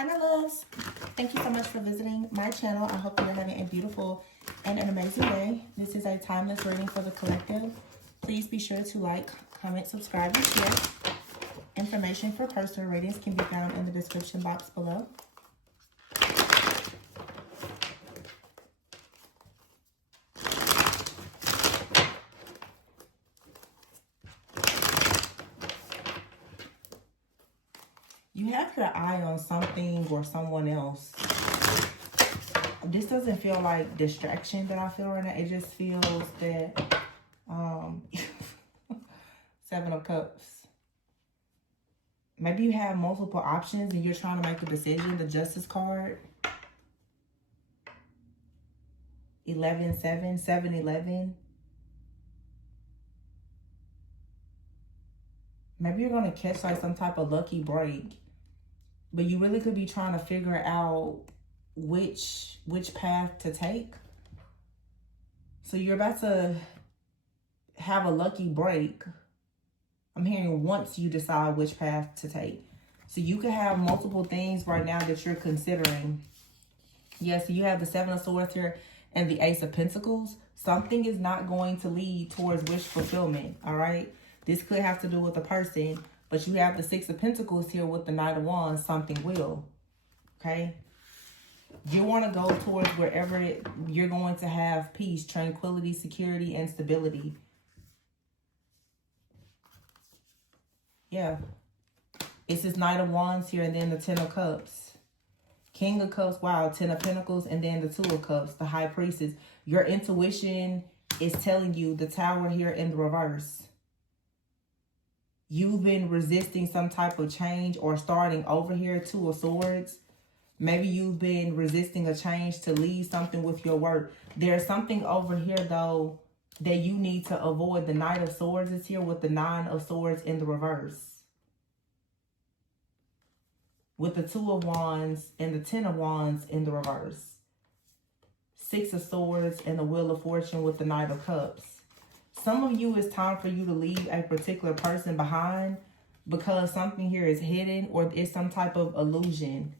Hi, my loves. Thank you so much for visiting my channel. I hope you're having a beautiful and an amazing day. This is a timeless reading for the collective. Please be sure to like, comment, subscribe, and share. Information for personal readings can be found in the description box below. You have your eye on something or someone else. This doesn't feel like distraction that I feel right now. It just feels that, 7 of Cups. Maybe you have multiple options and you're trying to make a decision. The Justice card. 11-7, 7-11. Maybe you're going to catch like some type of lucky break. But you really could be trying to figure out which path to take. So you're about to have a lucky break. I'm hearing once you decide which path to take. So you could have multiple things right now that you're considering. Yes, so you have the 7 of Swords here and the Ace of Pentacles. Something is not going to lead towards wish fulfillment, all right? This could have to do with a person, but you have the 6 of Pentacles here with the Knight of Wands. Something will, okay? You want to go towards wherever you're going to have peace, tranquility, security, and stability. Yeah. It's this Knight of Wands here and then the 10 of Cups. King of Cups, wow, 10 of Pentacles, and then the 2 of Cups, the High Priestess. Your intuition is telling you the Tower here in the reverse. You've been resisting some type of change or starting over here, 2 of Swords. Maybe you've been resisting a change to leave something with your work. There's something over here, though, that you need to avoid. The Knight of Swords is here with the 9 of Swords in the reverse. With the 2 of Wands and the 10 of Wands in the reverse. 6 of Swords and the Wheel of Fortune with the Knight of Cups. Some of you, it's time for you to leave a particular person behind because something here is hidden or it's some type of illusion.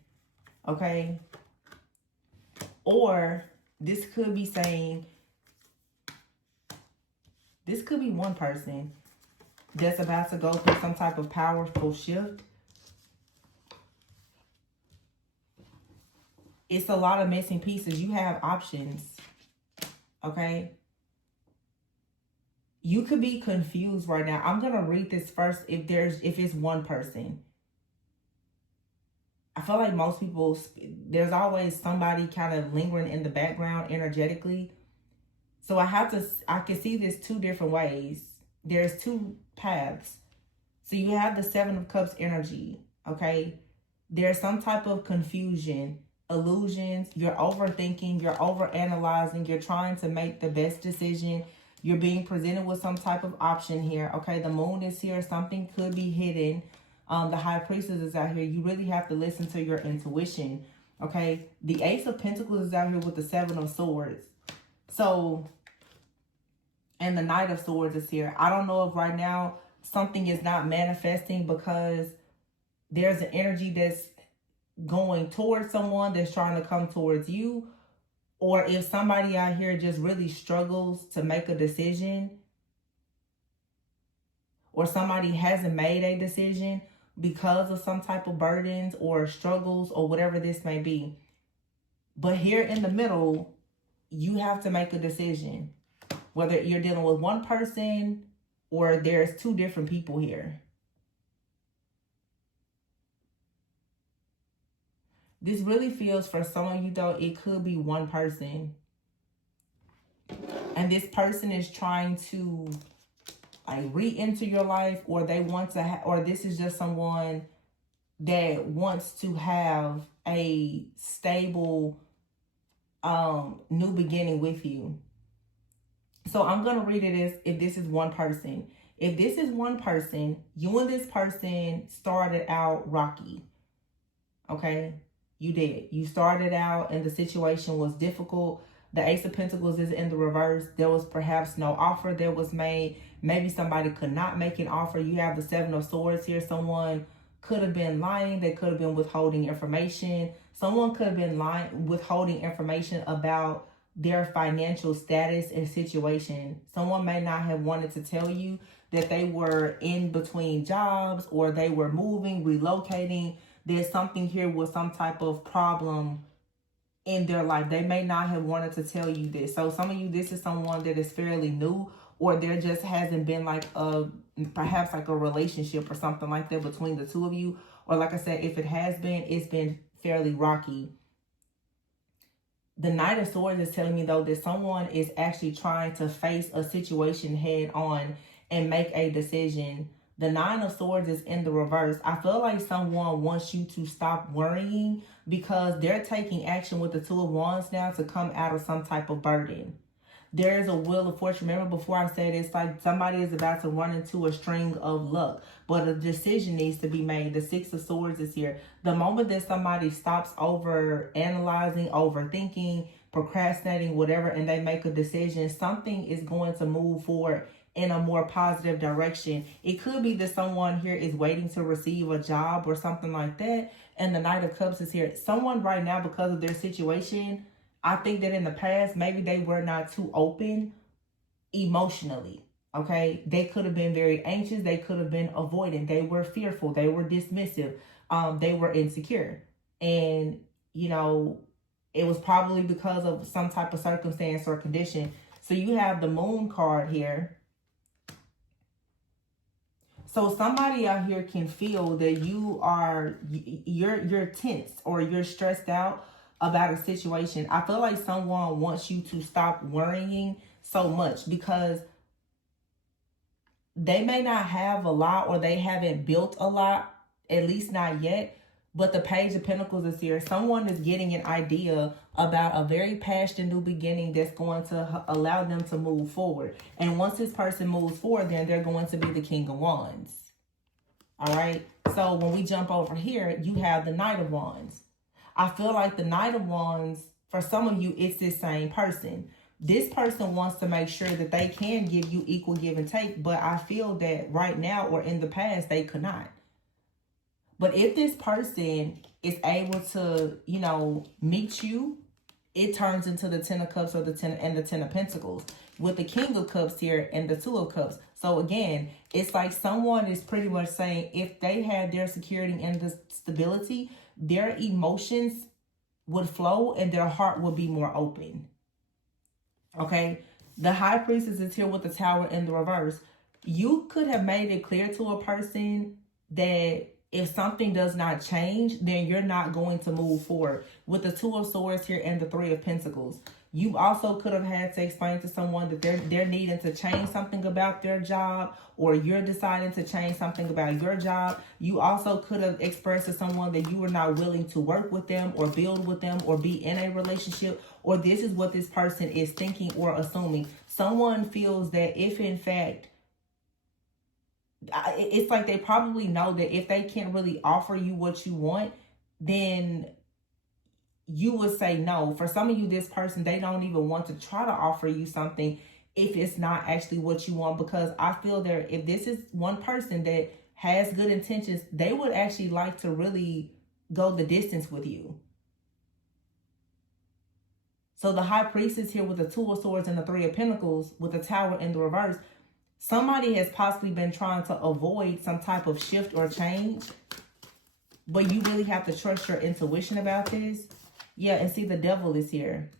Okay? Or this could be saying, this could be one person that's about to go through some type of powerful shift. It's a lot of missing pieces. You have options. Okay? You could be confused right now. I'm going to read this first if it's one person. I feel like most people, there's always somebody kind of lingering in the background energetically. So I can see this 2 different ways. There's 2 paths. So you have the 7 of Cups energy, okay? There's some type of confusion, illusions. You're overthinking, you're overanalyzing, you're trying to make the best decision. You're being presented with some type of option here, okay? The Moon is here. Something could be hidden. The High Priestess is out here. You really have to listen to your intuition, okay? The Ace of Pentacles is out here with the 7 of Swords. So, and the Knight of Swords is here. I don't know if right now something is not manifesting because there's an energy that's going towards someone that's trying to come towards you. Or if somebody out here just really struggles to make a decision. Or somebody hasn't made a decision because of some type of burdens or struggles or whatever this may be. But here in the middle, you have to make a decision. Whether you're dealing with one person or there's 2 different people here. This really feels for some of you, though, it could be one person. And this person is trying to like re-enter your life, or they want to or this is just someone that wants to have a stable new beginning with you. So I'm going to read it as if this is one person. If this is one person, you and this person started out rocky. Okay? You did. You started out and the situation was difficult. The Ace of Pentacles is in the reverse. There was perhaps no offer that was made. Maybe somebody could not make an offer. You have the 7 of Swords here. Someone could have been lying. They could have been withholding information. Someone could have been lying, withholding information about their financial status and situation. Someone may not have wanted to tell you that they were in between jobs, or they were moving, relocating. There's something here with some type of problem in their life. They may not have wanted to tell you this. So some of you, this is someone that is fairly new, or there just hasn't been like perhaps like a relationship or something like that between the two of you. Or like I said, if it has been, it's been fairly rocky. The Knight of Swords is telling me, though, that someone is actually trying to face a situation head on and make a decision. The Nine of Swords is in the reverse. I feel like someone wants you to stop worrying, because they're taking action with the Two of Wands now to come out of some type of burden. There is a Wheel of Fortune. Remember before I said it's like somebody is about to run into a string of luck, but a decision needs to be made. The Six of Swords is here. The moment that somebody stops over analyzing, overthinking, procrastinating, whatever, and they make a decision, something is going to move forward in a more positive direction. It could be that someone here is waiting to receive a job or something like that, and the Knight of Cups is here. Someone right now, because of their situation, I think that in the past, maybe they were not too open emotionally, okay? They could have been very anxious. They could have been avoidant. They were fearful. They were dismissive. They were insecure. And, you know, it was probably because of some type of circumstance or condition. So you have the Moon card here. So somebody out here can feel that you're tense, or you're stressed out about a situation. I feel like someone wants you to stop worrying so much, because they may not have a lot, or they haven't built a lot, at least not yet. But the Page of Pentacles is here. Someone is getting an idea about a very passionate new beginning that's going to allow them to move forward. And once this person moves forward, then they're going to be the King of Wands. All right. So when we jump over here, you have the Knight of Wands. I feel like the Knight of Wands, for some of you, it's this same person. This person wants to make sure that they can give you equal give and take, but I feel that right now or in the past, they could not. But if this person is able to, you know, meet you, it turns into the Ten of Cups or the Ten of Pentacles, with the King of Cups here and the Two of Cups. So again, it's like someone is pretty much saying if they had their security and the stability, their emotions would flow and their heart would be more open. Okay? The High Priestess is here with the Tower in the reverse. You could have made it clear to a person that if something does not change, then you're not going to move forward. With the Two of Swords here and the Three of Pentacles. You also could have had to explain to someone that they're needing to change something about their job, or you're deciding to change something about your job. You also could have expressed to someone that you were not willing to work with them or build with them or be in a relationship, or this is what this person is thinking or assuming. Someone feels that if in fact, it's like they probably know that if they can't really offer you what you want, then you would say no. For some of you, this person, they don't even want to try to offer you something if it's not actually what you want, because I feel that if this is one person that has good intentions, they would actually like to really go the distance with you. So the High Priestess here with the Two of Swords and the Three of Pentacles with the Tower in the reverse. Somebody has possibly been trying to avoid some type of shift or change, but you really have to trust your intuition about this. Yeah, and see, the Devil is here.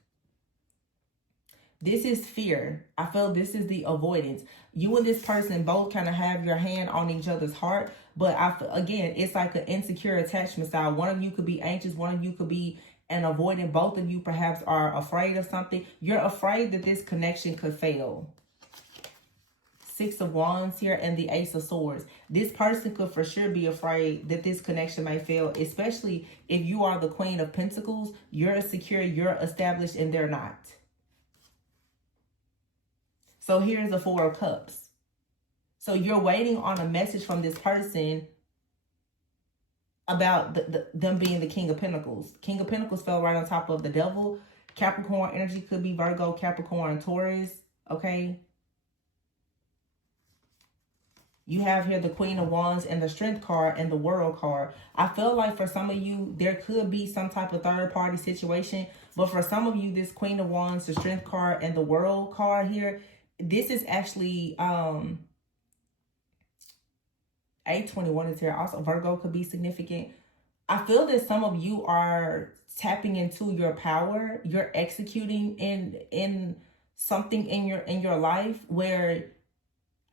This is fear. I feel this is the avoidance. You and this person both kind of have your hand on each other's heart, but again, it's like an insecure attachment style. One of you could be anxious. One of you could be an avoidant. Both of you perhaps are afraid of something. You're afraid that this connection could fail. Six of Wands here and the Ace of Swords. This person could for sure be afraid that this connection may fail, especially if you are the Queen of Pentacles. You're secure, you're established, and they're not. So here's the Four of Cups. So you're waiting on a message from this person about them being the King of Pentacles. King of Pentacles fell right on top of the Devil. Capricorn energy could be Virgo, Capricorn, Taurus. Okay. You have here the Queen of Wands and the Strength card and the World card. I feel like for some of you, there could be some type of third party situation. But for some of you, this Queen of Wands, the Strength card, and the World card here, this is actually A21 is here. Also, Virgo could be significant. I feel that some of you are tapping into your power. You're executing in something in your life where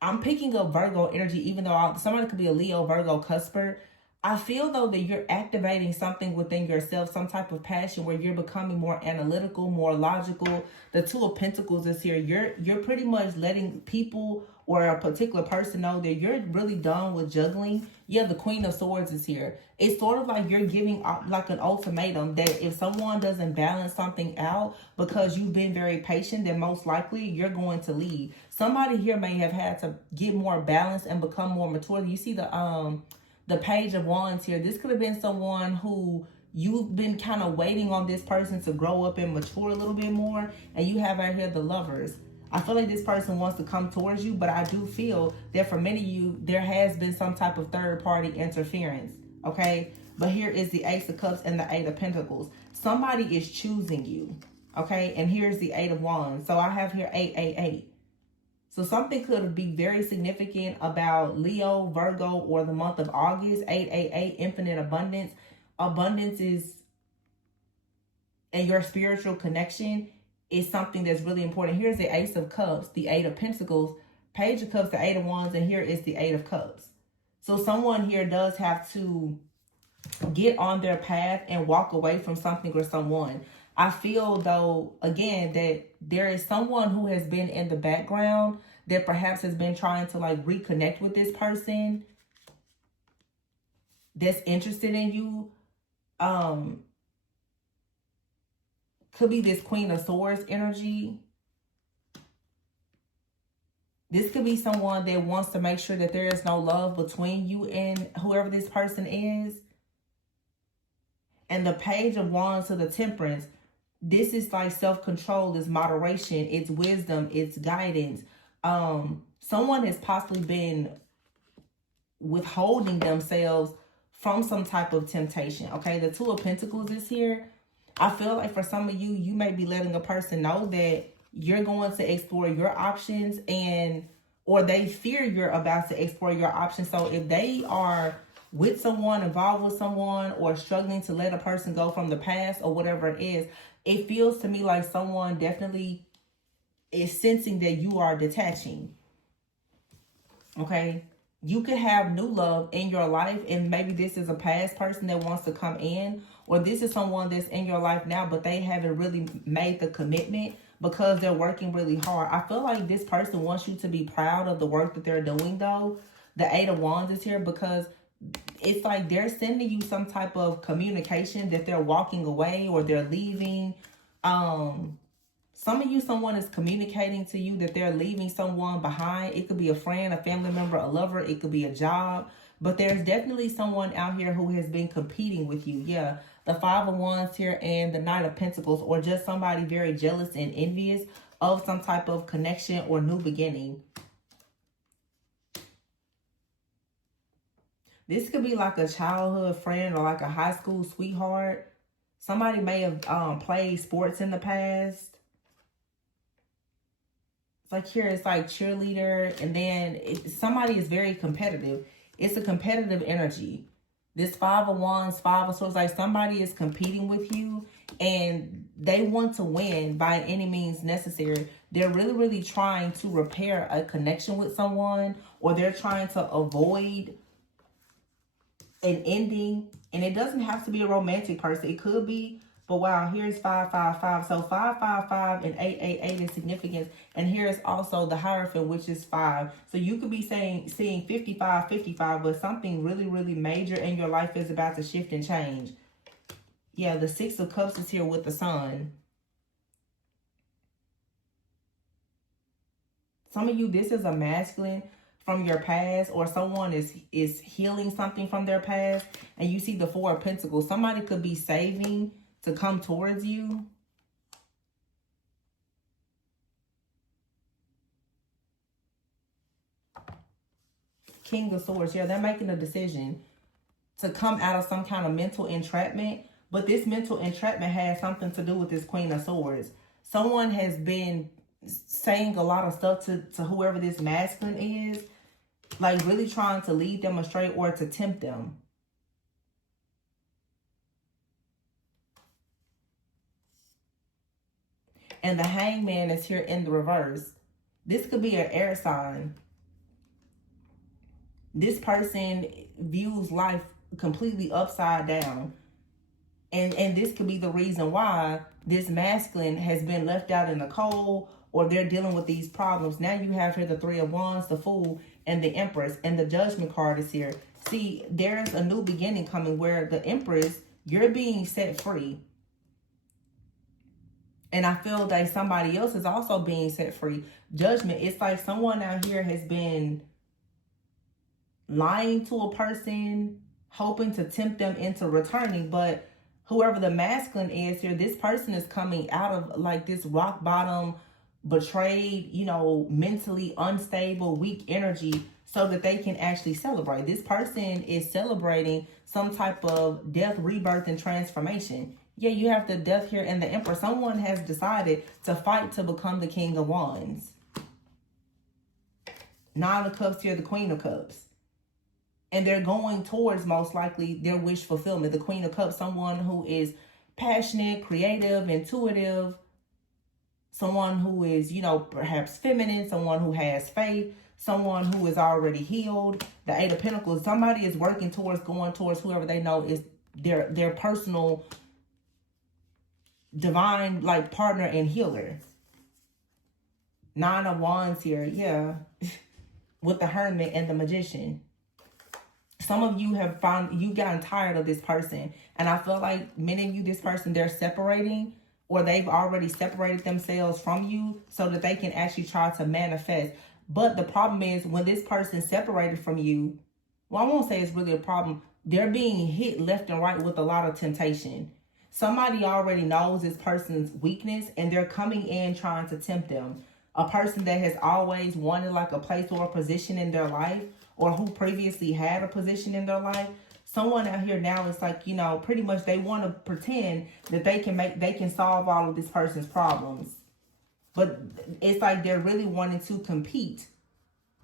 I'm picking up Virgo energy, even though somebody could be a Leo, Virgo, cusper. I feel though that you're activating something within yourself, some type of passion where you're becoming more analytical, more logical. The Two of Pentacles is here. You're pretty much letting people or a particular person know that you're really done with juggling. Yeah, the Queen of Swords is here. It's sort of like you're giving like an ultimatum that if someone doesn't balance something out because you've been very patient, then most likely you're going to leave. Somebody here may have had to get more balance and become more mature. You see the Page of Wands here. This could have been someone who you've been kind of waiting on this person to grow up and mature a little bit more. And you have right here the Lovers. I feel like this person wants to come towards you, but I do feel that for many of you, there has been some type of third party interference. Okay. But here is the Ace of Cups and the Eight of Pentacles. Somebody is choosing you. Okay. And here's the Eight of Wands. So I have here 888. So something could be very significant about Leo, Virgo, or the month of August. 888, infinite abundance. Abundance is, and your spiritual connection is something that's really important. Here's the Ace of Cups, the Eight of Pentacles, Page of Cups, the Eight of Wands, and here is the Eight of Cups. So someone here does have to get on their path and walk away from something or someone. I feel, though, again, that there is someone who has been in the background that perhaps has been trying to, like, reconnect with this person that's interested in you. Could be this Queen of Swords energy. This could be someone that wants to make sure that there is no love between you and whoever this person is. And the Page of Wands to the Temperance. This is like self-control, it's moderation, it's wisdom, it's guidance. Someone has possibly been withholding themselves from some type of temptation. Okay, the Two of Pentacles is here. I feel like for some of you, you may be letting a person know that you're going to explore your options, or they fear you're about to explore your options. So if they are with someone, involved with someone, or struggling to let a person go from the past or whatever it is, it feels to me like someone definitely is sensing that you are detaching. Okay? You could have new love in your life, and maybe this is a past person that wants to come in, or this is someone that's in your life now, but they haven't really made the commitment because they're working really hard. I feel like this person wants you to be proud of the work that they're doing, though. The Eight of Wands is here because it's like they're sending you some type of communication that they're walking away or they're leaving. Some of you, someone is communicating to you that they're leaving someone behind. It could be a friend, a family member, a lover. It could be a job. But there's definitely someone out here who has been competing with you. Yeah, the Five of Wands here and the Knight of Pentacles, or just somebody very jealous and envious of some type of connection or new beginning. This could be like a childhood friend or like a high school sweetheart. Somebody may have played sports in the past. It's like here, it's like cheerleader, and then somebody is very competitive. It's a competitive energy. This Five of Wands, Five of Swords, like somebody is competing with you and they want to win by any means necessary. They're really, really trying to repair a connection with someone, or they're trying to avoid an ending. And it doesn't have to be a romantic person. It could be. But wow, here's 555. So 555 and 888 is significance. And here is also the Hierophant, which is 5. So you could be seeing 55, but something really, really major in your life is about to shift and change. Yeah, the Six of Cups is here with the Sun. Some of you, this is a masculine from your past, or someone is healing something from their past. And you see the Four of Pentacles. Somebody could be saving to come towards you. King of Swords. Yeah, they're making a decision to come out of some kind of mental entrapment. But this mental entrapment has something to do with this Queen of Swords. Someone has been saying a lot of stuff to whoever this masculine is, like really trying to lead them astray or to tempt them. And the Hangman is here in the reverse. This could be an air sign. This person views life completely upside down. And this could be the reason why this masculine has been left out in the cold, or they're dealing with these problems. Now you have here the Three of Wands, the Fool, and the Empress, and the Judgment card is here. See, there's a new beginning coming where the Empress, you're being set free. And I feel that somebody else is also being set free. Judgment, it's like someone out here has been lying to a person, hoping to tempt them into returning. But whoever the masculine is here, this person is coming out of like this rock bottom, betrayed, you know, mentally unstable, weak energy, so that they can actually celebrate. This person is celebrating some type of death, rebirth, and transformation. Yeah, you have the Death here and the Emperor. Someone has decided to fight to become the King of Wands. Nine of Cups here, the Queen of Cups. And they're going towards, most likely, their wish fulfillment. The Queen of Cups, someone who is passionate, creative, intuitive. Someone who is, you know, perhaps feminine. Someone who has faith. Someone who is already healed. The Eight of Pentacles, somebody is working towards, going towards whoever they know is their personal divine like partner and healer. Nine of Wands here, yeah. With the Hermit and the Magician. Some of you have you've gotten tired of this person. And I feel like many of you, this person, they're separating, or they've already separated themselves from you so that they can actually try to manifest. But the problem is, when this person separated from you, well, I won't say it's really a problem. They're being hit left and right with a lot of temptation. Somebody already knows this person's weakness, and they're coming in trying to tempt them. A person that has always wanted like a place or a position in their life, or who previously had a position in their life. Someone out here now is like, you know, pretty much they want to pretend that they can solve all of this person's problems. But it's like they're really wanting to compete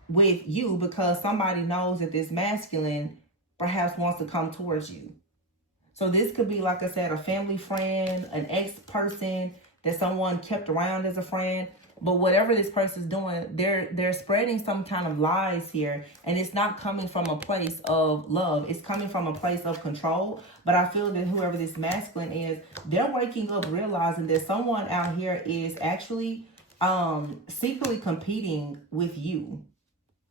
with you because somebody knows that this masculine perhaps wants to come towards you. So this could be, like I said, a family friend, an ex-person that someone kept around as a friend. But whatever this person's doing, they're spreading some kind of lies here. And it's not coming from a place of love. It's coming from a place of control. But I feel that whoever this masculine is, they're waking up realizing that someone out here is actually secretly competing with you.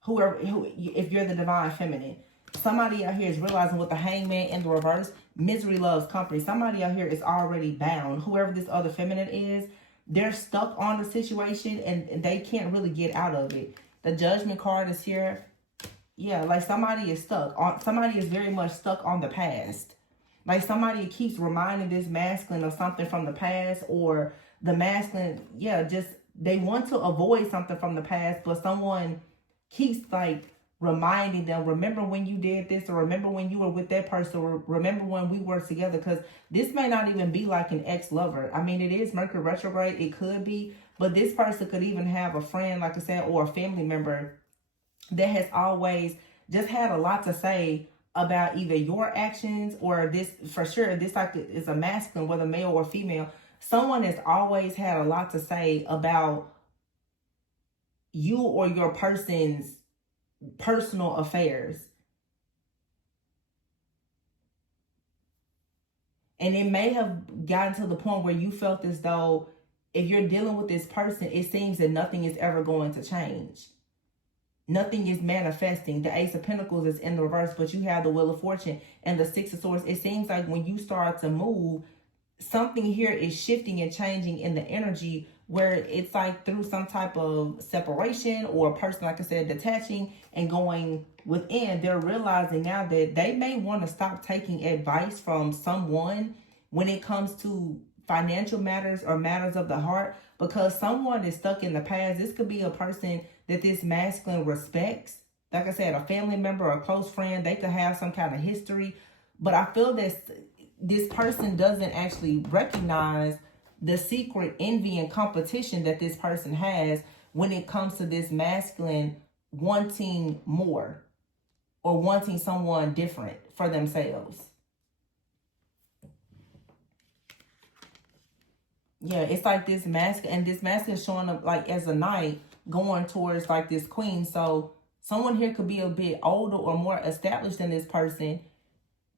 If you're the divine feminine. Somebody out here is realizing with the Hangman in the reverse, misery loves company. Somebody out here is already bound. Whoever this other feminine is, they're stuck on the situation and they can't really get out of it. The Judgment card is here. Yeah, like somebody is stuck. Somebody is very much stuck on the past. Like somebody keeps reminding this masculine of something from the past, or the masculine, yeah, just they want to avoid something from the past, but someone keeps like reminding them, remember when you did this, or remember when you were with that person, or remember when we were together. Because this may not even be like an ex-lover. I mean, it is Mercury retrograde, it could be, but this person could even have a friend, like I said, or a family member that has always just had a lot to say about either your actions, or this, for sure, this like is a masculine, whether male or female. Someone has always had a lot to say about you or your person's personal affairs. And it may have gotten to the point where you felt as though if you're dealing with this person, it seems that nothing is ever going to change. Nothing is manifesting. The Ace of Pentacles is in the reverse, but you have the Wheel of Fortune and the Six of Swords. It seems like when you start to move, something here is shifting and changing in the energy, where it's like through some type of separation, or a person, like I said, detaching and going within. They're realizing now that they may want to stop taking advice from someone when it comes to financial matters or matters of the heart, because someone is stuck in the past. This could be a person that this masculine respects, like I said, a family member or a close friend. They could have some kind of history. But I feel this person doesn't actually recognize the secret envy and competition that this person has when it comes to this masculine wanting more or wanting someone different for themselves. Yeah, it's like this mask, and this mask is showing up like as a knight going towards like this queen. So someone here could be a bit older or more established than this person,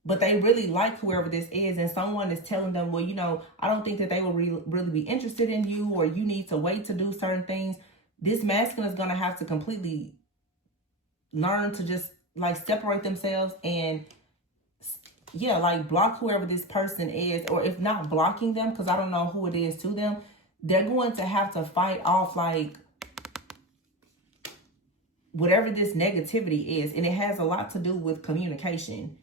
but they really like whoever this is, and someone is telling them, well, you know, I don't think that they will really be interested in you, or you need to wait to do certain things. This masculine is going to have to completely learn to just like separate themselves and, yeah, like block whoever this person is, or if not blocking them, because I don't know who it is to them, they're going to have to fight off like whatever this negativity is. And it has a lot to do with communication.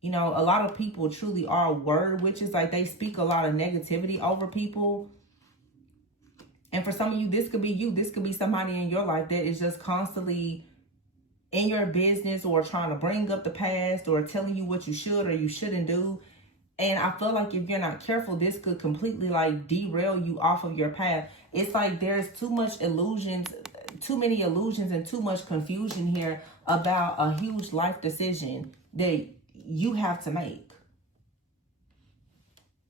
You know, a lot of people truly are word witches. Like they speak a lot of negativity over people. And for some of you, this could be you. This could be somebody in your life that is just constantly in your business or trying to bring up the past or telling you what you should or you shouldn't do. And I feel like if you're not careful, this could completely like derail you off of your path. It's like there's too much illusions, too many illusions and too much confusion here about a huge life decision that you have to make.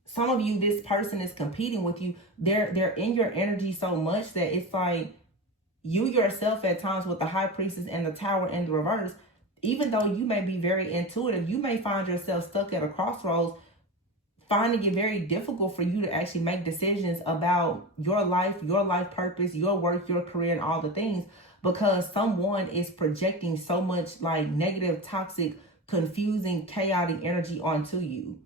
Some of you, this person is competing with you. They're in your energy so much that it's like you yourself at times with the High Priestess and the Tower in the reverse, even though you may be very intuitive, you may find yourself stuck at a crossroads, finding it very difficult for you to actually make decisions about your life purpose, your work, your career, and all the things, because someone is projecting so much like negative, toxic, confusing, chaotic energy onto you.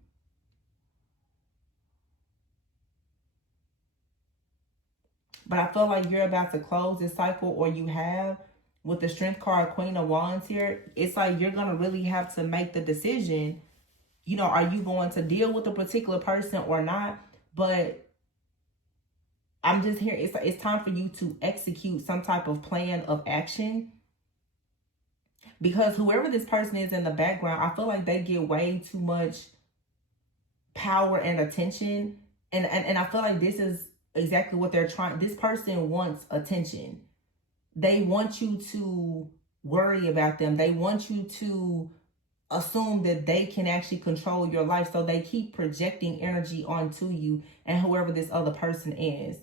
But I feel like you're about to close this cycle, or you have, with the Strength card, Queen of Wands here. It's like you're going to really have to make the decision, you know, are you going to deal with a particular person or not? But I'm just here. It's time for you to execute some type of plan of action. Because whoever this person is in the background, I feel like they get way too much power and attention. And I feel like this is exactly what they're trying. This person wants attention. They want you to worry about them. They want you to assume that they can actually control your life. So they keep projecting energy onto you and whoever this other person is.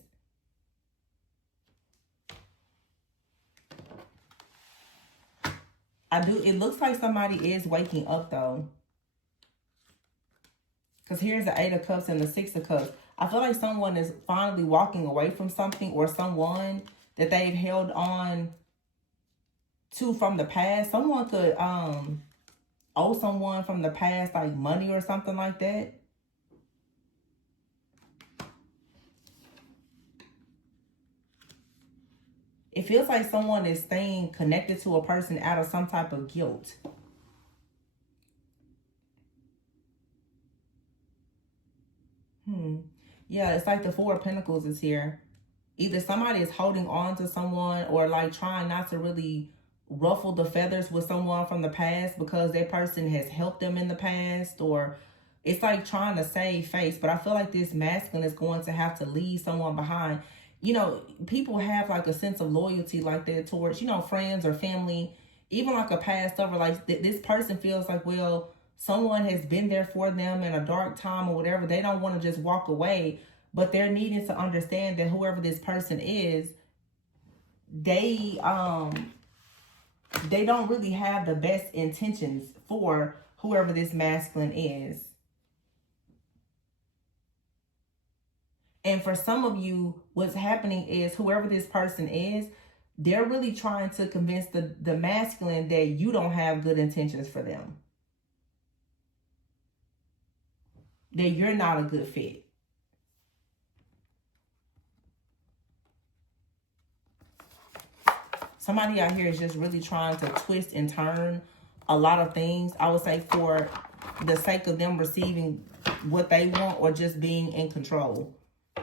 It looks like somebody is waking up though. Because here's the 8 of Cups and the 6 of Cups. I feel like someone is finally walking away from something, or someone that they've held on to from the past. Someone could owe someone from the past like money or something like that. It feels like someone is staying connected to a person out of some type of guilt. Yeah, it's like the 4 of Pentacles is here. Either somebody is holding on to someone, or like trying not to really ruffle the feathers with someone from the past because that person has helped them in the past, or it's like trying to save face. But I feel like this masculine is going to have to leave someone behind. You know, people have like a sense of loyalty like that towards, you know, friends or family, even like a past lover. Like this person feels like, well, someone has been there for them in a dark time or whatever. They don't want to just walk away, but they're needing to understand that whoever this person is, they don't really have the best intentions for whoever this masculine is. And for some of you, what's happening is whoever this person is, they're really trying to convince the masculine that you don't have good intentions for them. That you're not a good fit. Somebody out here is just really trying to twist and turn a lot of things, I would say, for the sake of them receiving what they want or just being in control.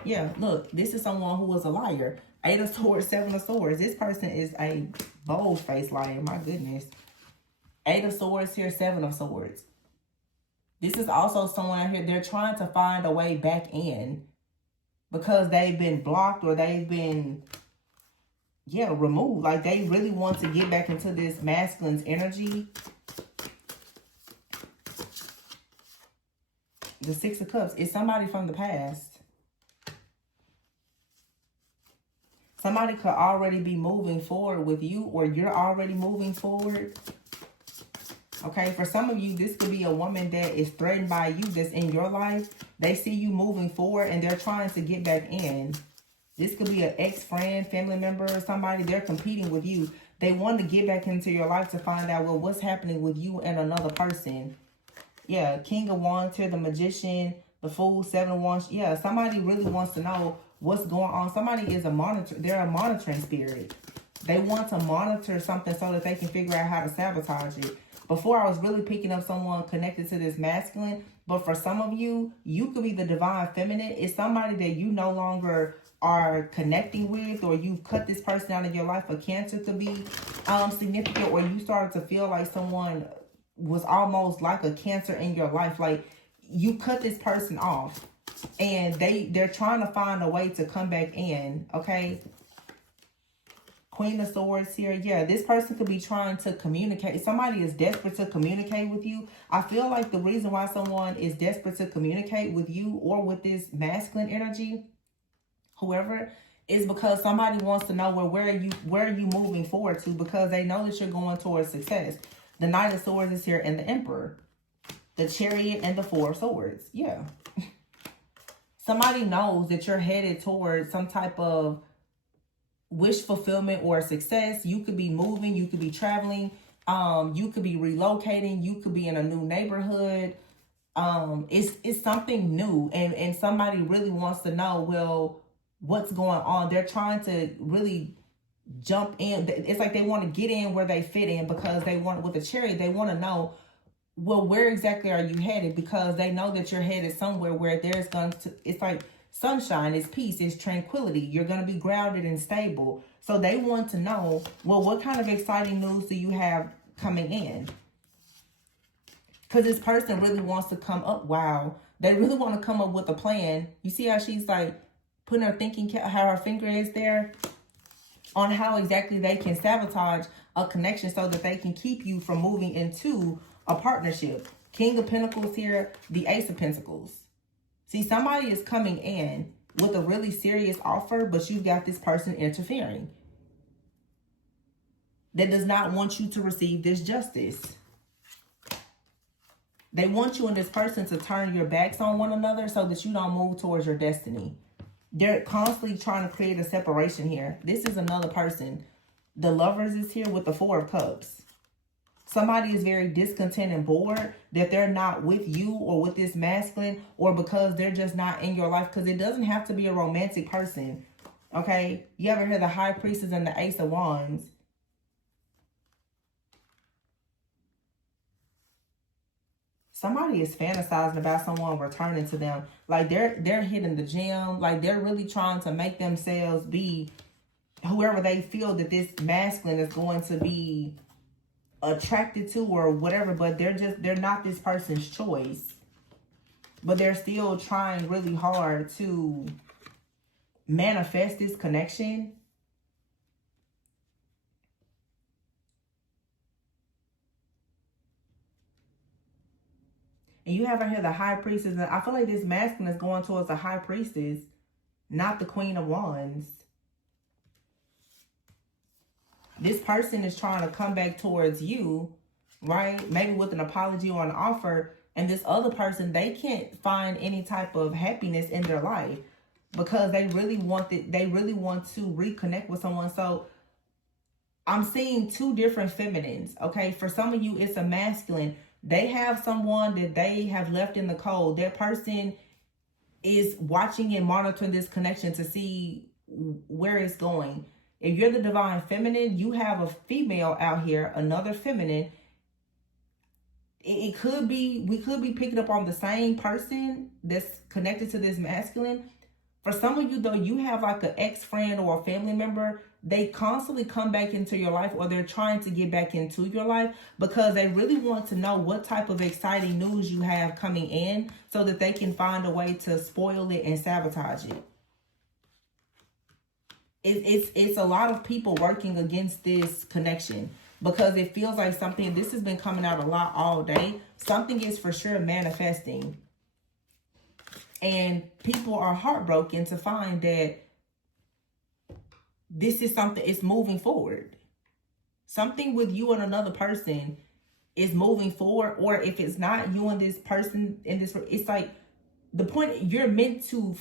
Yeah, look, this is someone who was a liar. 8 of Swords, 7 of Swords. This person is a bold-faced liar, my goodness. 8 of Swords here, 7 of Swords. This is also someone out here, they're trying to find a way back in because they've been blocked or they've been, removed. Like, they really want to get back into this masculine's energy. The 6 of Cups is somebody from the past. Somebody could already be moving forward with you, or you're already moving forward. Okay, for some of you, this could be a woman that is threatened by you that's in your life. They see you moving forward and they're trying to get back in. This could be an ex-friend, family member, or somebody. They're competing with you. They want to get back into your life to find out, well, what's happening with you and another person. Yeah, King of Wands here, the Magician, the Fool, 7 of Wands. Yeah, somebody really wants to know what's going on. Somebody is a monitor. They're a monitoring spirit. They want to monitor something so that they can figure out how to sabotage it. Before, I was really picking up someone connected to this masculine. But for some of you, you could be the divine feminine. It's somebody that you no longer are connecting with, or you've cut this person out of your life. A Cancer could be significant, or you started to feel like someone was almost like a Cancer in your life. Like, you cut this person off and they're trying to find a way to come back in. Okay. Queen of Swords here. Yeah, this person could be trying to communicate. Somebody is desperate to communicate with you. I feel like the reason why someone is desperate to communicate with you or with this masculine energy, whoever, is because somebody wants to know, well, where are you moving forward to, because they know that you're going towards success. The Knight of Swords is here, and the Emperor, the Chariot, and the 4 of Swords. Yeah. Somebody knows that you're headed towards some type of wish fulfillment or success. You could be moving, you could be traveling, you could be relocating, you could be in a new neighborhood. It's something new, and somebody really wants to know, well, what's going on. They're trying to really jump in. It's like they want to get in where they fit in, because they want, with the Chariot, they want to know, well, where exactly are you headed? Because they know that you're headed somewhere where there's going to, it's like sunshine, it's peace, it's tranquility. You're going to be grounded and stable. So they want to know, well, what kind of exciting news do you have coming in? Because this person really wants to come up. Wow. They really want to come up with a plan. You see how she's like putting her thinking, how her finger is there on how exactly they can sabotage a connection so that they can keep you from moving into a partnership. King of Pentacles here, the Ace of Pentacles. See, somebody is coming in with a really serious offer, but you've got this person interfering that does not want you to receive this justice. They want you and this person to turn your backs on one another so that you don't move towards your destiny. They're constantly trying to create a separation here. This is another person. The Lovers is here with the 4 of Cups. Somebody is very discontent and bored that they're not with you or with this masculine, or because they're just not in your life. Because it doesn't have to be a romantic person. Okay? You ever hear the High Priestess and the Ace of Wands? Somebody is fantasizing about someone returning to them. Like they're hitting the gym. Like they're really trying to make themselves be whoever they feel that this masculine is going to be attracted to or whatever. But they're not this person's choice. But they're still trying really hard to manifest this connection. And you have right here the High Priestess. And I feel like this masculine is going towards the High Priestess, not the Queen of Wands. This person is trying to come back towards you, right? Maybe with an apology or an offer. And this other person, they can't find any type of happiness in their life because they really want to reconnect with someone. So I'm seeing two different feminines, okay? For some of you, it's a masculine. They have someone that they have left in the cold. That person is watching and monitoring this connection to see where it's going. If you're the divine feminine, you have a female out here, another feminine. It could be, we could be picking up on the same person that's connected to this masculine, For some of you, though, you have like an ex-friend or a family member. They constantly come back into your life, or they're trying to get back into your life because they really want to know what type of exciting news you have coming in so that they can find a way to spoil it and sabotage it. It's a lot of people working against this connection because it feels like something, this has been coming out a lot all day. Something is for sure manifesting. And people are heartbroken to find that this is something, it's moving forward. Something with you and another person is moving forward. Or if it's not you and this person in this, it's like the point, you're meant to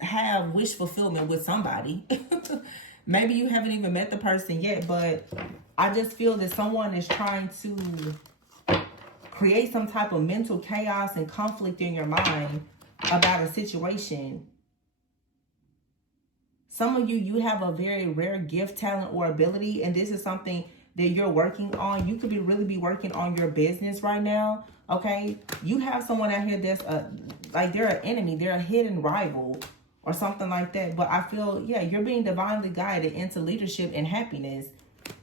have wish fulfillment with somebody. Maybe you haven't even met the person yet, but I just feel that someone is trying to create some type of mental chaos and conflict in your mind about a situation. Some of you, you have a very rare gift, talent, or ability, and this is something that you're working on. You could really be working on your business right now, okay? You have someone out here that's like they're an enemy, they're a hidden rival or something like that. But I feel, yeah, you're being divinely guided into leadership and happiness.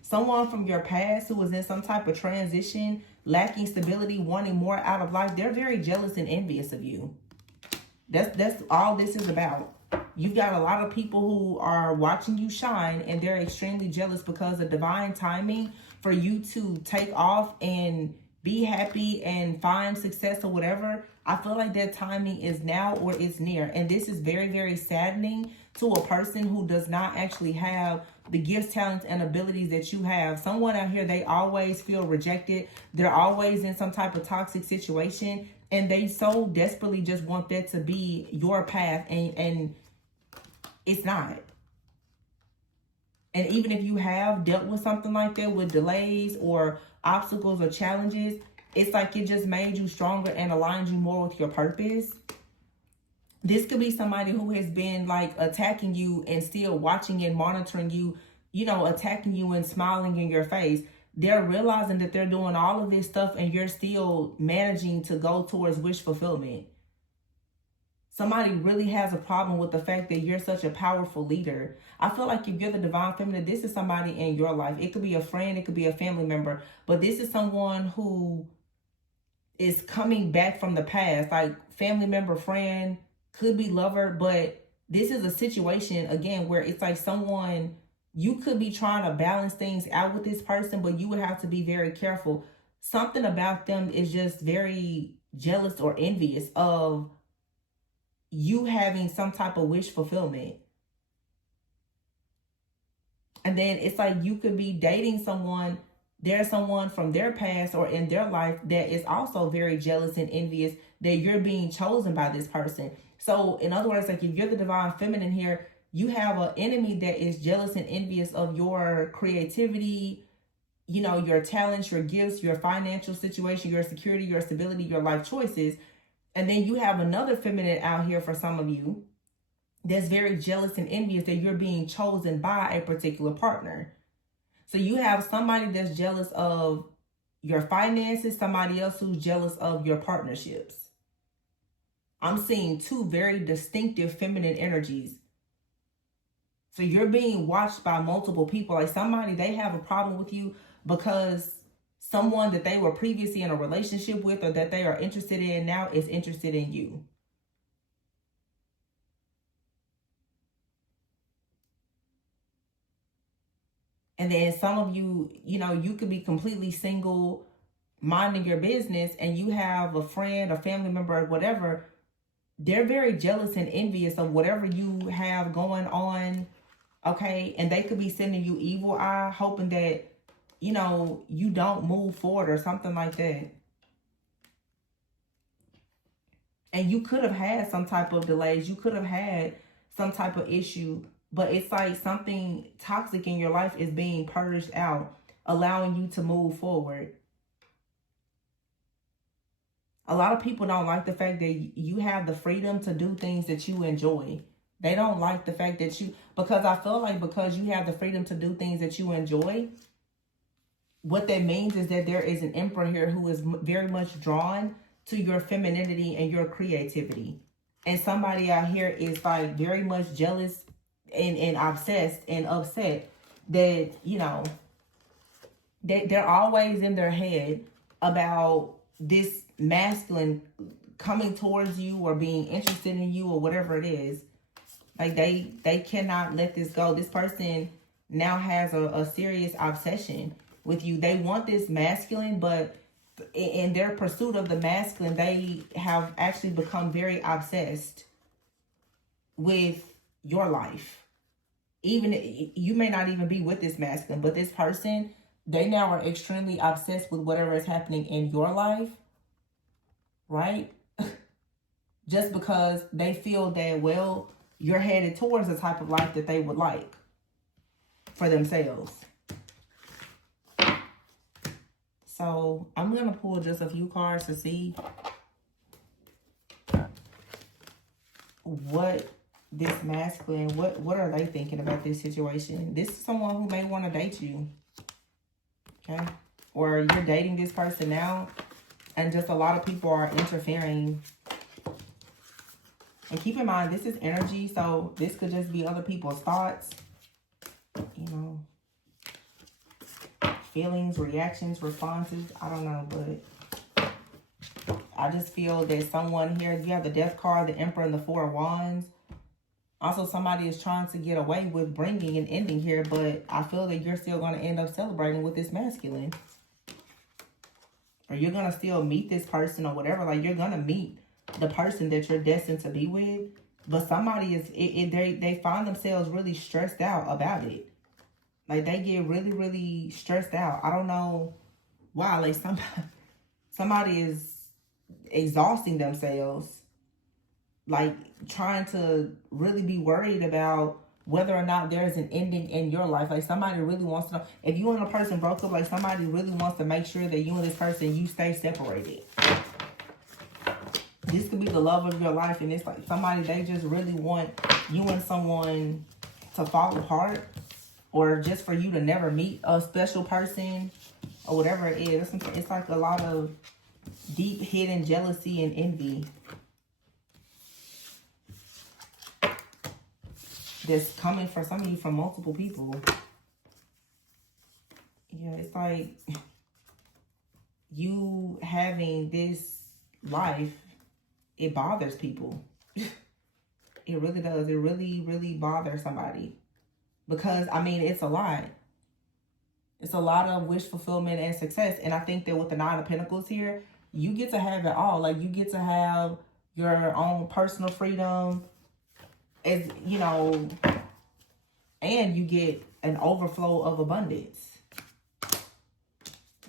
Someone from your past who was in some type of transition, lacking stability, wanting more out of life, they're very jealous and envious of you. That's all this is about. You've got a lot of people who are watching you shine, and they're extremely jealous because of divine timing for you to take off and be happy and find success or whatever. I feel like that timing is now or it's near. And this is very, very saddening to a person who does not actually have the gifts, talents, and abilities that you have. Someone out here, they always feel rejected. They're always in some type of toxic situation. And they so desperately just want that to be your path. And it's not. And even if you have dealt with something like that, with delays or obstacles or challenges, it's like it just made you stronger and aligned you more with your purpose. This could be somebody who has been like attacking you and still watching and monitoring you, you know, attacking you and smiling in your face. They're realizing that they're doing all of this stuff and you're still managing to go towards wish fulfillment. Somebody really has a problem with the fact that you're such a powerful leader. I feel like if you're the divine feminine, this is somebody in your life. It could be a friend, it could be a family member, but this is someone who is coming back from the past, like family member, friend, could be lover, but this is a situation, again, where it's like someone, you could be trying to balance things out with this person, but you would have to be very careful. Something about them is just very jealous or envious of you having some type of wish fulfillment. And then it's like you could be dating someone, there's someone from their past or in their life that is also very jealous and envious that you're being chosen by this person. So in other words, like if you're the divine feminine here, you have an enemy that is jealous and envious of your creativity, you know, your talents, your gifts, your financial situation, your security, your stability, your life choices. And then you have another feminine out here for some of you that's very jealous and envious that you're being chosen by a particular partner. So you have somebody that's jealous of your finances, somebody else who's jealous of your partnerships. I'm seeing two very distinctive feminine energies. So you're being watched by multiple people. Like somebody, they have a problem with you because someone that they were previously in a relationship with or that they are interested in now is interested in you. And then some of you, you know, you could be completely single, minding your business, and you have a friend, a family member, or whatever. They're very jealous and envious of whatever you have going on, okay? And they could be sending you evil eye, hoping that, you know, you don't move forward or something like that. And you could have had some type of delays. You could have had some type of issue. But it's like something toxic in your life is being purged out, allowing you to move forward. A lot of people don't like the fact that you have the freedom to do things that you enjoy. They don't like the fact that you, because I feel like because you have the freedom to do things that you enjoy, what that means is that there is an emperor here who is very much drawn to your femininity and your creativity. And somebody out here is like very much jealous and obsessed and upset that, you know, they're always in their head about this masculine coming towards you or being interested in you or whatever it is. Like they cannot let this go. This person now has a serious obsession with you. They want this masculine, but in their pursuit of the masculine, they have actually become very obsessed with your life. Even you may not even be with this masculine, but this person, they now are extremely obsessed with whatever is happening in your life, right? Just because they feel that, well, you're headed towards the type of life that they would like for themselves. So I'm going to pull just a few cards to see what this masculine, what are they thinking about this situation? This is someone who may want to date you. Okay? Or you're dating this person now, and just a lot of people are interfering. And keep in mind, this is energy, so this could just be other people's thoughts, you know, feelings, reactions, responses. I don't know, but I just feel that someone here, you have the Death card, the Emperor, and the Four of Wands. Also, somebody is trying to get away with bringing an ending here, but I feel that you're still going to end up celebrating with this masculine. Or you're going to still meet this person or whatever. Like, you're going to meet the person that you're destined to be with. But somebody is, they find themselves really stressed out about it. Like, they get really, really stressed out. I don't know why. Like, somebody is exhausting themselves. Like, trying to really be worried about whether or not there's an ending in your life. Like, somebody really wants to know. If you and a person broke up, like, somebody really wants to make sure that you and this person, you stay separated. This could be the love of your life. And it's like somebody, they just really want you and someone to fall apart. Or just for you to never meet a special person. Or whatever it is. It's like a lot of deep hidden jealousy and envy that's coming for some of you from multiple people. Yeah, it's like you having this life, it bothers people. It really does. It really, really bothers somebody. Because, I mean, it's a lot. It's a lot of wish fulfillment and success. And I think that with the Nine of Pentacles here, you get to have it all. Like, you get to have your own personal freedom. As, you know, and you get an overflow of abundance.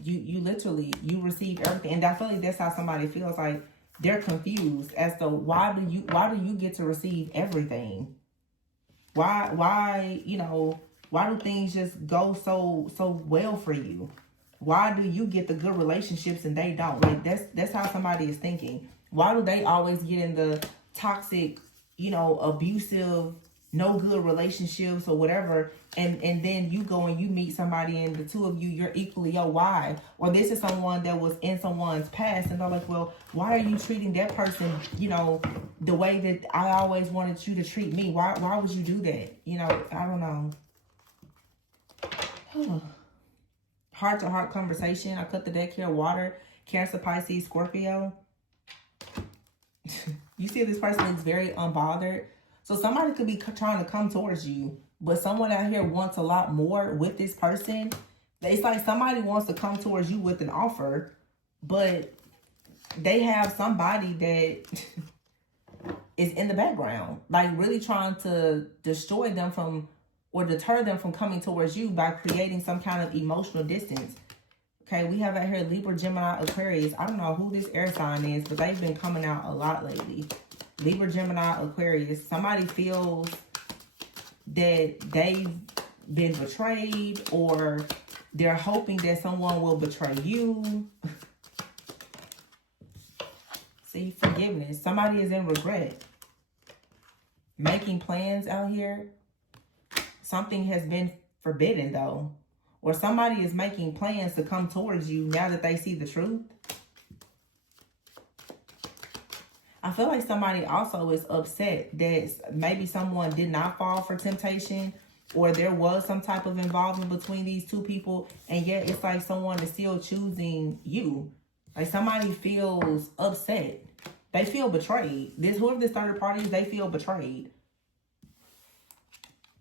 You literally, you receive everything. And I feel like that's how somebody feels. Like, they're confused as to why do you get to receive everything? Why, you know, why do things just go so well for you? Why do you get the good relationships and they don't? Like, that's how somebody is thinking. Why do they always get in the toxic, you know, abusive, no good relationships or whatever, and then you go and you meet somebody and the two of you, you're equally, why? Or this is someone that was in someone's past and they're like, well, why are you treating that person, you know, the way that I always wanted you to treat me? Why would you do that? You know, I don't know. Heart-to-heart conversation. I cut the deck here. Water, Cancer, Pisces, Scorpio. You see this person is very unbothered. So somebody could be trying to come towards you, but someone out here wants a lot more with this person. It's like somebody wants to come towards you with an offer, but they have somebody that is in the background, like really trying to destroy them from, or deter them from coming towards you by creating some kind of emotional distance. Okay, we have out here Libra, Gemini, Aquarius. I don't know who this air sign is, but they've been coming out a lot lately. Libra, Gemini, Aquarius. Somebody feels that they've been betrayed, or they're hoping that someone will betray you. See, forgiveness. Somebody is in regret. Making plans out here. Something has been forbidden, though. Or somebody is making plans to come towards you now that they see the truth. I feel like somebody also is upset that maybe someone did not fall for temptation, or there was some type of involvement between these two people, and yet it's like someone is still choosing you. Like somebody feels upset. They feel betrayed. Whoever this third party is, they feel betrayed.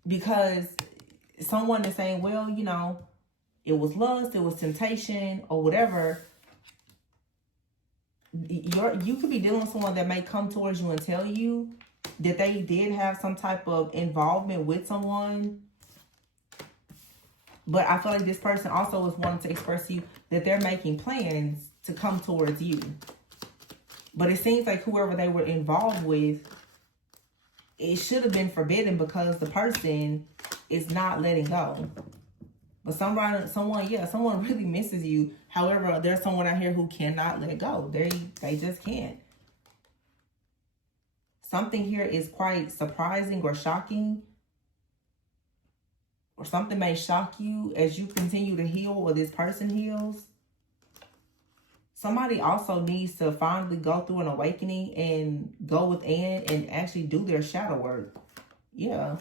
Because someone is saying, well, you know, it was lust, it was temptation, or whatever. You could be dealing with someone that may come towards you and tell you that they did have some type of involvement with someone. But I feel like this person also was wanting to express to you that they're making plans to come towards you. But it seems like whoever they were involved with, it should have been forbidden because the person is not letting go. But someone really misses you. However, there's someone out here who cannot let go. They just can't. Something here is quite surprising or shocking. Or something may shock you as you continue to heal, or this person heals. Somebody also needs to finally go through an awakening and go within and actually do their shadow work. Yeah.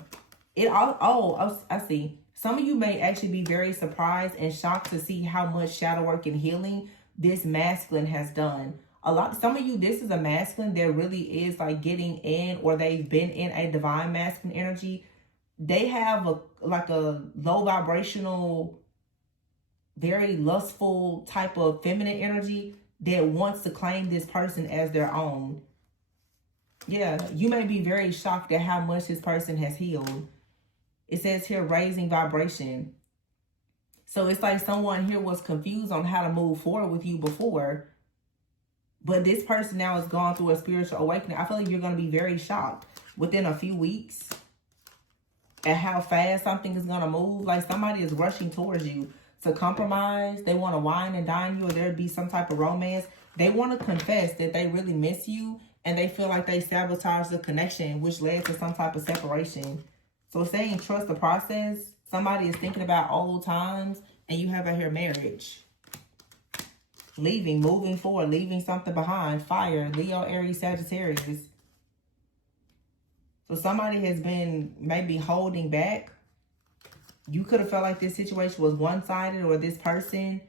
I see. Some of you may actually be very surprised and shocked to see how much shadow work and healing this masculine has done. Some of you, this is a masculine that really is like getting in, or they've been in a divine masculine energy. They have a low vibrational, very lustful type of feminine energy that wants to claim this person as their own. Yeah, you may be very shocked at how much this person has healed. It says here, raising vibration. So it's like someone here was confused on how to move forward with you before. But this person now has gone through a spiritual awakening. I feel like you're going to be very shocked within a few weeks at how fast something is going to move. Like somebody is rushing towards you to compromise. They want to wine and dine you, or there'd be some type of romance. They want to confess that they really miss you, and they feel like they sabotaged the connection, which led to some type of separation. So saying trust the process. Somebody is thinking about old times, and you have out here marriage. Leaving, moving forward, leaving something behind. Fire, Leo, Aries, Sagittarius. So somebody has been maybe holding back. You could have felt like this situation was one-sided, or this person,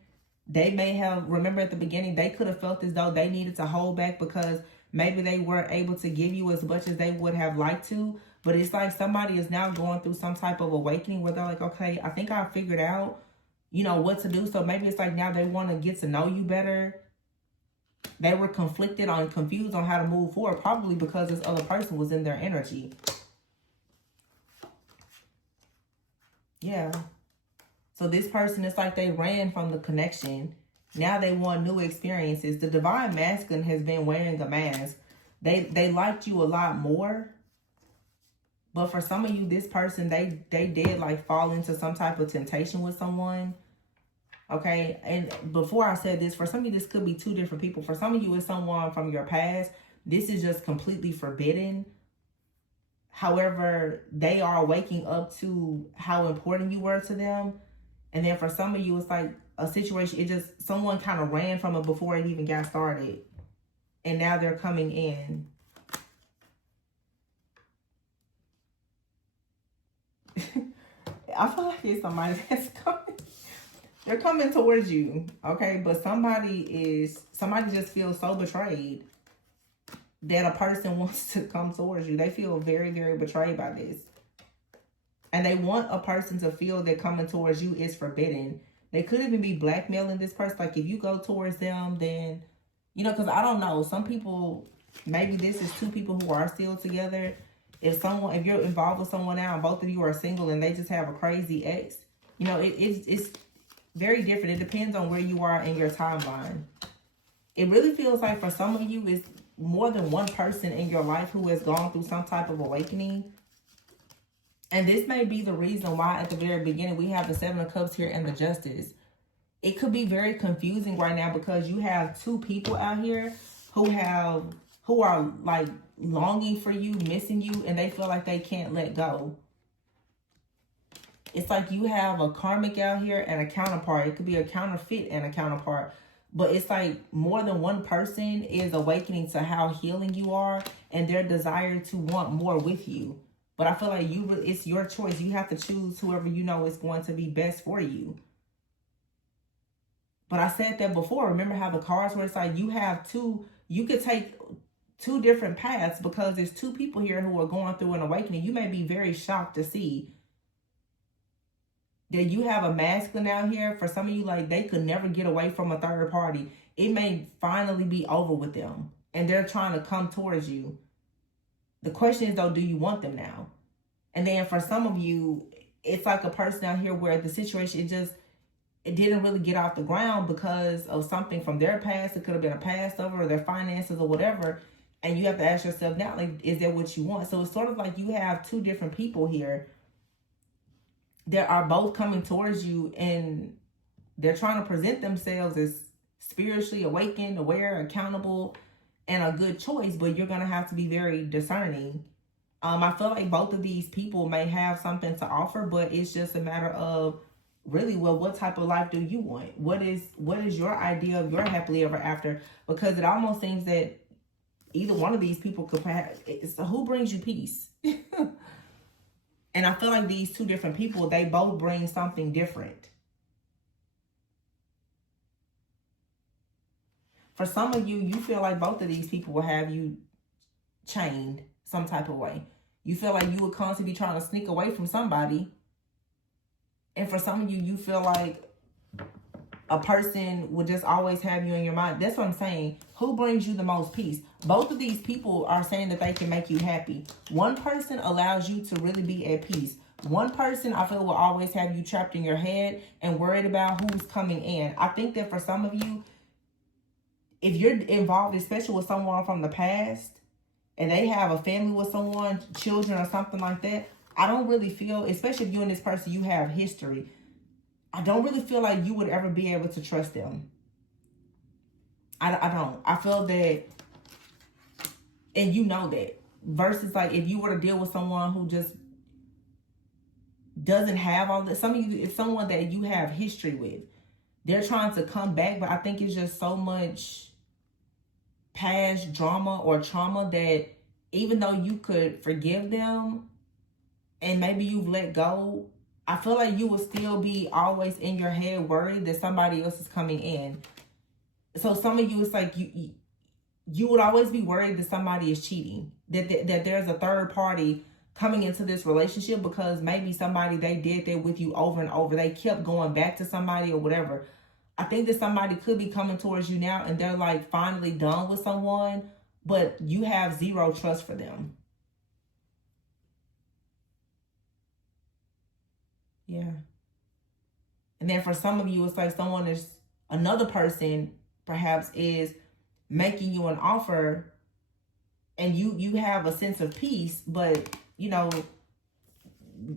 they may have, remember at the beginning, they could have felt as though they needed to hold back because maybe they weren't able to give you as much as they would have liked to. But it's like somebody is now going through some type of awakening where they're like, okay, I think I figured out, you know, what to do. So maybe it's like now they want to get to know you better. They were conflicted on, confused on how to move forward, probably because this other person was in their energy. Yeah. So this person, it's like they ran from the connection. Now they want new experiences. The divine masculine has been wearing a mask. They liked you a lot more. But for some of you, this person, they did like fall into some type of temptation with someone. Okay, and before I said this, for some of you, this could be two different people. For some of you, it's someone from your past. This is just completely forbidden. However, they are waking up to how important you were to them. And then for some of you, it's like a situation, it just, someone kind of ran from it before it even got started. And now they're coming in. I feel like it's somebody that's coming. They're coming towards you, okay? But somebody just feels so betrayed that a person wants to come towards you. They feel very, very betrayed by this. And they want a person to feel that coming towards you is forbidden. They could even be blackmailing this person. Like if you go towards them, then, you know, because I don't know. Some people, maybe this is two people who are still together. If you're involved with someone now and both of you are single and they just have a crazy ex, you know, it's very different. It depends on where you are in your timeline. It really feels like for some of you, it's more than one person in your life who has gone through some type of awakening. And this may be the reason why at the very beginning we have the Seven of Cups here and the Justice. It could be very confusing right now because you have two people out here who are like longing for you, missing you, and they feel like they can't let go. It's like you have a karmic out here and a counterpart. It could be a counterfeit and a counterpart. But it's like more than one person is awakening to how healing you are and their desire to want more with you. But I feel like it's your choice. You have to choose whoever you know is going to be best for you. But I said that before. Remember how the cards were? It's like you could take two different paths because there's two people here who are going through an awakening. You may be very shocked to see that you have a masculine out here. For some of you, like, they could never get away from a third party. It may finally be over with them and they're trying to come towards you. The question is, though, do you want them now? And then for some of you, it's like a person out here where the situation, it didn't really get off the ground because of something from their past. It could have been a past over or their finances or whatever. And you have to ask yourself now, like, is that what you want? So it's sort of like you have two different people here that are both coming towards you and they're trying to present themselves as spiritually awakened, aware, accountable, and a good choice, but you're going to have to be very discerning. I feel like both of these people may have something to offer, but it's just a matter of really, well, what type of life do you want? What is your idea of your happily ever after? Because it almost seems that either one of these people could have, who brings you peace? And I feel like these two different people, they both bring something different. For some of you, you feel like both of these people will have you chained some type of way. You feel like you would constantly be trying to sneak away from somebody. And for some of you, you feel like a person would just always have you in your mind. That's what I'm saying. Who brings you the most peace? Both of these people are saying that they can make you happy. One person allows you to really be at peace. One person, I feel, will always have you trapped in your head and worried about who's coming in. I think that for some of you, if you're involved, especially with someone from the past, and they have a family with someone, children or something like that, I don't really feel, especially if you and this person, you have history, I don't really feel like you would ever be able to trust them. I don't. I feel that, and you know that, versus like if you were to deal with someone who just doesn't have all this. Some of you, it's someone that you have history with. They're trying to come back, but I think it's just so much past drama or trauma that even though you could forgive them and maybe you've let go, I feel like you will still be always in your head worried that somebody else is coming in. So some of you, it's like you would always be worried that somebody is cheating, that there's a third party coming into this relationship because maybe somebody, they did that with you over and over. They kept going back to somebody or whatever. I think that somebody could be coming towards you now and they're like finally done with someone, but you have zero trust for them. Yeah. And then for some of you, it's like another person perhaps is making you an offer and you have a sense of peace, but you know,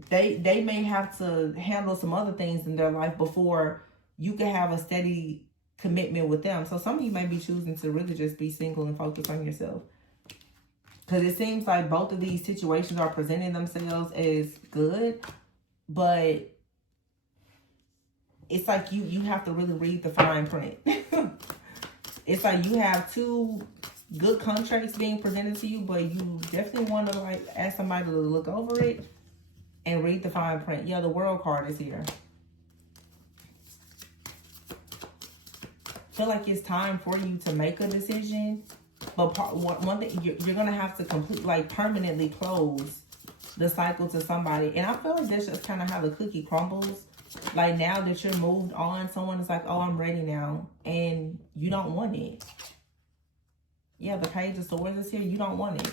they may have to handle some other things in their life before you can have a steady commitment with them. So some of you may be choosing to really just be single and focus on yourself. Because it seems like both of these situations are presenting themselves as good, but it's like you have to really read the fine print. It's like you have two good contracts being presented to you, but you definitely want to like ask somebody to look over it and read the fine print. Yeah, the World card is here. Feel like it's time for you to make a decision, but one thing you're gonna have to permanently close the cycle to somebody. And I feel like that's just kind of how the cookie crumbles. Like now that you're moved on, someone is like, oh, I'm ready now, and you don't want it. Yeah, the Page of Swords is here. You don't want it.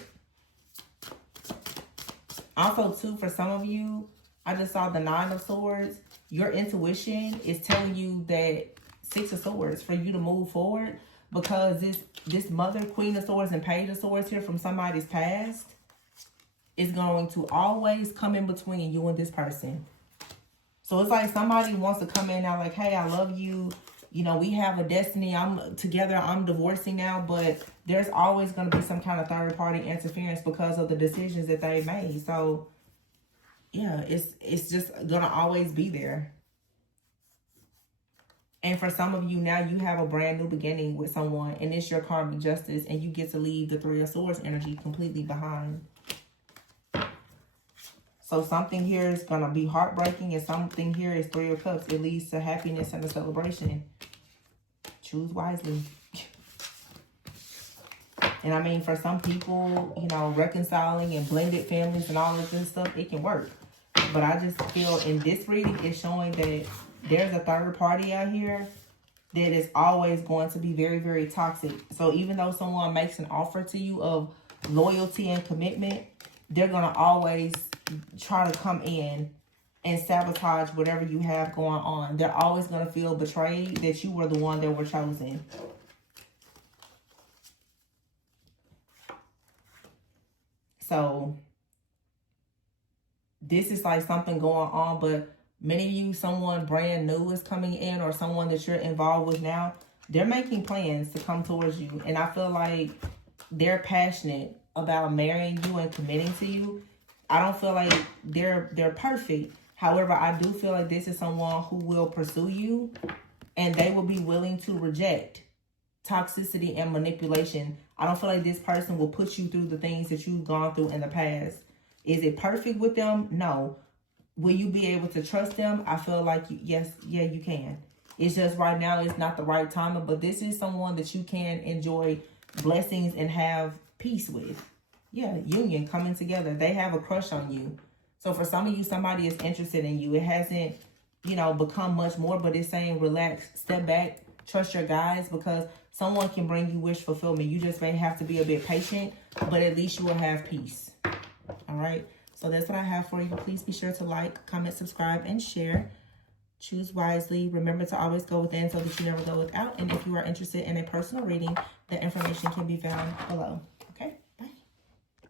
Also, too, for some of you, I just saw the Nine of Swords. Your intuition is telling you that Six of Swords for you to move forward, because this Mother, Queen of Swords, and Page of Swords here from somebody's past is going to always come in between you and this person. So it's like somebody wants to come in now like, hey, I love you. You know, we have a destiny. I'm together. I'm divorcing now. But there's always going to be some kind of third party interference because of the decisions that they made. So, yeah, it's just going to always be there. And for some of you now, you have a brand new beginning with someone, and it's your karmic justice, and you get to leave the Three of Swords energy completely behind. So something here is going to be heartbreaking, and something here is Three of Cups. It leads to happiness and a celebration. Choose wisely. And I mean, for some people, you know, reconciling and blended families and all of this stuff, it can work. But I just feel in this reading, it's showing that there's a third party out here that is always going to be very, very toxic. So even though someone makes an offer to you of loyalty and commitment, they're going to always try to come in and sabotage whatever you have going on. They're always going to feel betrayed that you were the one that were chosen. So this is like something going on, but many of you, someone brand new is coming in, or someone that you're involved with now, they're making plans to come towards you. And I feel like they're passionate about marrying you and committing to you. I don't feel like they're perfect. However, I do feel like this is someone who will pursue you, and they will be willing to reject toxicity and manipulation. I don't feel like this person will put you through the things that you've gone through in the past. Is it perfect with them? No. Will you be able to trust them? I feel like, yes, yeah, you can. It's just right now, it's not the right time. But this is someone that you can enjoy blessings and have peace with. Yeah, union, coming together. They have a crush on you. So for some of you, somebody is interested in you. It hasn't, you know, become much more, but it's saying relax, step back, trust your guides, because someone can bring you wish fulfillment. You just may have to be a bit patient, but at least you will have peace. All right. So that's what I have for you. Please be sure to like, comment, subscribe, and share. Choose wisely. Remember to always go within so that you never go without. And if you are interested in a personal reading, the information can be found below.